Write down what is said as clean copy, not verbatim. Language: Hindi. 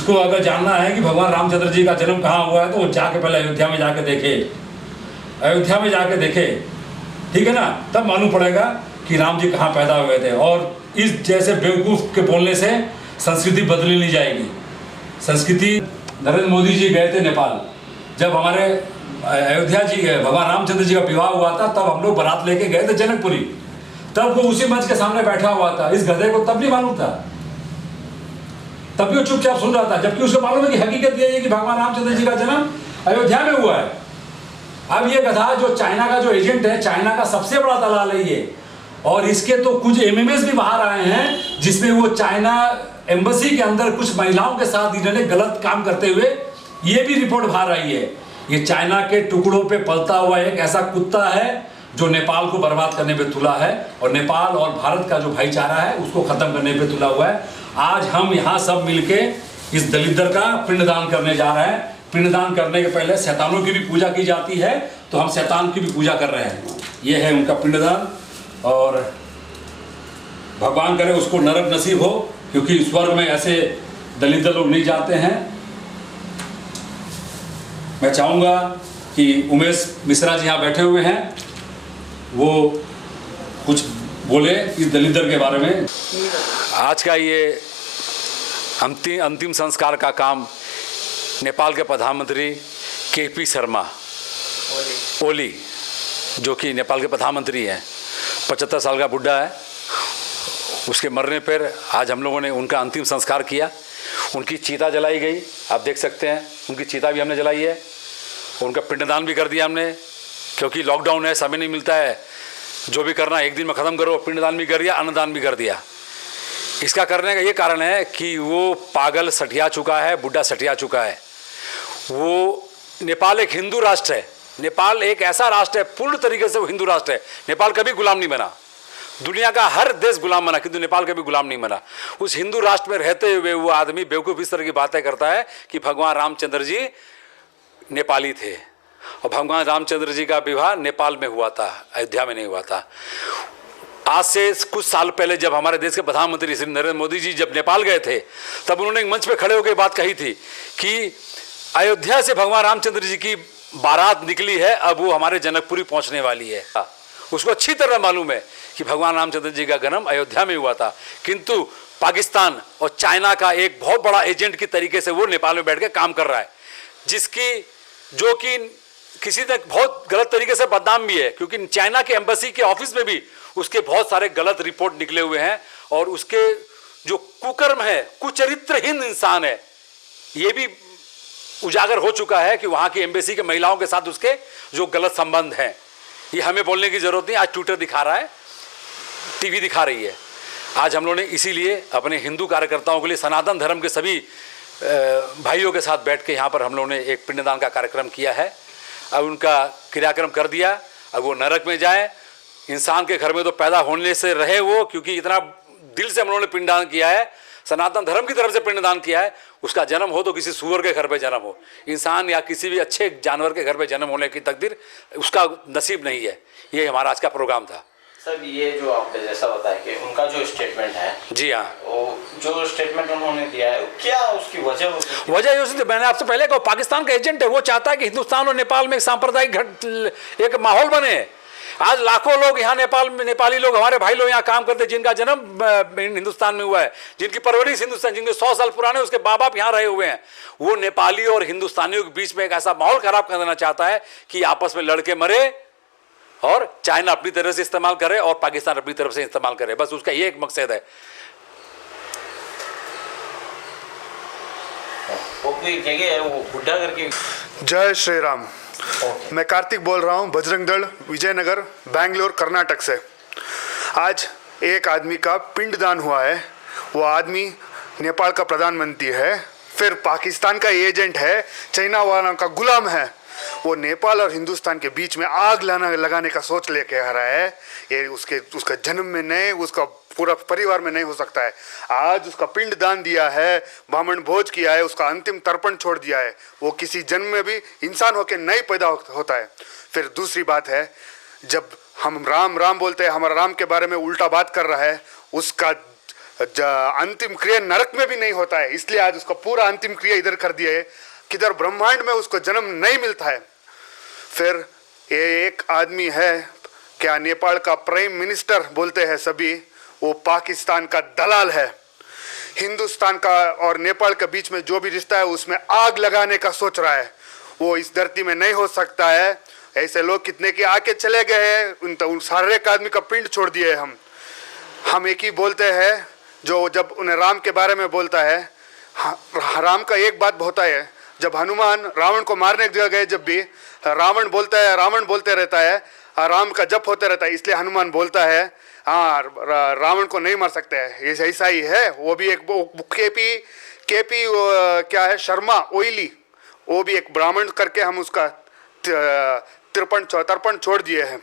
उसको अगर जानना है कि भगवान रामचंद्र जी का जन्म कहाँ हुआ है तो वो जाके पहले अयोध्या में जाके देखे, अयोध्या में जाके देखे, ठीक है ना, तब मालूम पड़ेगा कि राम जी कहाँ पैदा हुए थे। और इस जैसे बेवकूफ़ के बोलने से संस्कृति बदली नहीं जाएगी। संस्कृति, नरेंद्र मोदी जी गए थे नेपाल, जब हमारे अयोध्या जी भगवान रामचंद्र जी का विवाह हुआ था तब हम लोग बारात लेके गए थे जनकपुरी, तब वो उसी मंच के सामने बैठा हुआ था। इस गधे को तब नहीं मालूम था, तब भी वो चुपचाप सुन रहा था, जबकि उसको मालूम है कि हकीकत ये है कि भगवान रामचंद्र जी का जन्म अयोध्या में हुआ है। अब ये गधा जो चाइना का जो एजेंट है, चाइना का सबसे बड़ा दलाल है ये, और इसके तो कुछ एमएमएस भी बाहर आए हैं जिसमें वो चाइना एम्बेसी के अंदर कुछ महिलाओं के साथ इन्होंने गलत काम करते हुए ये भी रिपोर्ट बाहर आई है। ये चाइना के टुकड़ों पे पलता हुआ एक ऐसा कुत्ता है जो नेपाल को बर्बाद करने पे तुला है, और नेपाल और भारत का जो भाईचारा है उसको खत्म करने पे तुला हुआ है। आज हम यहाँ सब मिलके इस दलिद्र का पिंडदान करने जा रहे हैं। पिंडदान करने के पहले शैतानों की भी पूजा की जाती है, तो हम शैतान की भी पूजा कर रहे हैं। ये है उनका पिंडदान, और भगवान करे उसको नरक नसीब हो, क्योंकि स्वर्ग में ऐसे दलित लोग नहीं जाते हैं। मैं चाहूँगा कि उमेश मिश्रा जी यहाँ बैठे हुए हैं, वो कुछ बोले इस दलित के बारे में। आज का ये अंतिम संस्कार का काम नेपाल के प्रधानमंत्री केपी शर्मा ओली, जो कि नेपाल के प्रधानमंत्री हैं, 75 साल का बुढ़ा है, उसके मरने पर आज हम लोगों ने उनका अंतिम संस्कार किया। उनकी चीता जलाई गई, आप देख सकते हैं, उनकी चीता भी हमने जलाई है। उनका पिंडदान भी कर दिया हमने, क्योंकि लॉकडाउन है, समय नहीं मिलता है, जो भी करना एक दिन में ख़त्म करो। पिंडदान भी कर दिया, अन्नदान भी कर दिया। इसका करने का ये कारण है कि वो पागल सठिया चुका है, बुढ़ा सठिया चुका है। वो नेपाल एक हिंदू राष्ट्र है, नेपाल एक ऐसा राष्ट्र है, पूर्ण तरीके से वो हिंदू राष्ट्र है। नेपाल कभी गुलाम नहीं बना, दुनिया का हर देश गुलाम बना, किंतु नेपाल कभी गुलाम नहीं बना। उस हिंदू राष्ट्र में रहते हुए वो आदमी बेवकूफ़ इस तरह की बातें करता है कि भगवान रामचंद्र जी नेपाली थे, और भगवान रामचंद्र जी का विवाह नेपाल में हुआ था, अयोध्या में नहीं हुआ था। आज से कुछ साल पहले जब हमारे देश के प्रधानमंत्री श्री नरेंद्र मोदी जी जब नेपाल गए थे, तब उन्होंने एक मंच पे खड़े होकर बात कही थी कि अयोध्या से भगवान रामचंद्र जी की बारात निकली है, अब वो हमारे जनकपुरी पहुंचने वाली है। उसको अच्छी तरह मालूम है कि भगवान रामचंद्र जी का जन्म अयोध्या में हुआ था, किंतु पाकिस्तान और चाइना का एक बहुत बड़ा एजेंट की तरीके से वो नेपाल में बैठ के काम कर रहा है, जो कि किसी ने बहुत गलत तरीके से बदनाम भी है, क्योंकि चाइना के एम्बेसी के ऑफिस में भी उसके बहुत सारे गलत रिपोर्ट निकले हुए हैं, और उसके जो कुकर्म है, कुचरित्रहीन इंसान है, ये भी उजागर हो चुका है कि वहाँ की एम्बेसी के महिलाओं के साथ उसके जो गलत संबंध हैं। ये हमें बोलने की जरूरत नहीं, आज ट्विटर दिखा रहा है, टीवी दिखा रही है। आज हम लोगों ने इसीलिए अपने हिंदू कार्यकर्ताओं के लिए, सनातन धर्म के सभी भाइयों के साथ बैठ के यहाँ पर हम लोगों ने एक पिंडदान का कार्यक्रम किया है। अब उनका क्रियाक्रम कर दिया, अब वो नरक में जाए। इंसान के घर में तो पैदा होने से रहे वो, क्योंकि इतना दिल से हम लोगों ने पिंडदान किया है, सनातन धर्म की तरफ से पिंडदान किया है। उसका जन्म हो तो किसी सूअर के घर पे जन्म हो, इंसान या किसी भी अच्छे जानवर के घर पे जन्म होने की तकदीर उसका नसीब नहीं है। ये हमारा आज का प्रोग्राम था। सर, ये जो आपने जैसा बताया कि उनका जो स्टेटमेंट है, जी हाँ, वो जो स्टेटमेंट उन्होंने दिया है, क्या उसकी वजह ये मैंने आपसे पहले कहा, पाकिस्तान का एजेंट है। वो चाहता है कि हिंदुस्तान और नेपाल में एक सांप्रदायिक एक माहौल बने। आज लाखों लोग यहाँ नेपाल में, नेपाली लोग, हमारे भाई लोग यहाँ काम करते हैं, जिनका जन्म हिंदुस्तान में हुआ है, जिनकी परवरिश हिंदुस्तान, जिनके 100 साल पुराने उसके बाप बाप यहाँ रहे हुए हैं। वो नेपाली और हिंदुस्तानियों के बीच में एक ऐसा माहौल खराब कर देना चाहता है कि आपस में लड़के मरे, और चाइना अपनी तरफ से इस्तेमाल करे और पाकिस्तान अपनी तरफ से इस्तेमाल करे। बस उसका ये एक मकसद है। वो कोई जगह है, वो बुढ़ा करके। जय श्री राम। मैं कार्तिक बोल रहा हूँ, बजरंग दल, विजयनगर, बैंगलोर, कर्नाटक से। आज एक आदमी का पिंडदान हुआ है। वो आदमी नेपाल का प्रधानमंत्री है, फिर पाकिस्तान का एजेंट है, चाइना वालों का गुलाम है। वो नेपाल और हिंदुस्तान के बीच में आग लगाने का सोच लेके आ रहा है। ये उसका जन्म में नहीं, उसका पूरा परिवार में नहीं हो सकता है। आज उसका पिंड दान दिया है, ब्राह्मण भोज किया है, उसका अंतिम तर्पण छोड़ दिया है। वो किसी जन्म में भी इंसान होकर नहीं पैदा होता है। फिर दूसरी बात है, जब हम राम राम बोलते हैं, हमारा राम के बारे में उल्टा बात कर रहा है, उसका अंतिम क्रिया नरक में भी नहीं होता है, इसलिए आज उसका पूरा अंतिम क्रिया इधर कर दिया है, किधर ब्रह्मांड में उसको जन्म नहीं मिलता है। फिर ये एक आदमी है, क्या नेपाल का प्राइम मिनिस्टर बोलते हैं सभी, वो पाकिस्तान का दलाल है। हिंदुस्तान का और नेपाल के बीच में जो भी रिश्ता है उसमें आग लगाने का सोच रहा है। वो इस धरती में नहीं हो सकता है। ऐसे लोग कितने के आके चले गए हैं, उन सारे एक आदमी का पिंड छोड़ दिए हम एक ही बोलते हैं, जो जब उन्हें राम के बारे में बोलता है, राम का एक बात होता है, जब हनुमान रावण को मारने गए, जब भी रावण बोलता है, रावण बोलते रहता है, राम का जप होते रहता है, इसलिए हनुमान बोलता है हाँ रावण को नहीं मार सकते हैं। ऐसा ही है। वो भी एक केपी क्या है, शर्मा ओइली, वो भी एक ब्राह्मण करके हम उसका तर्पण छोड़ दिए हैं।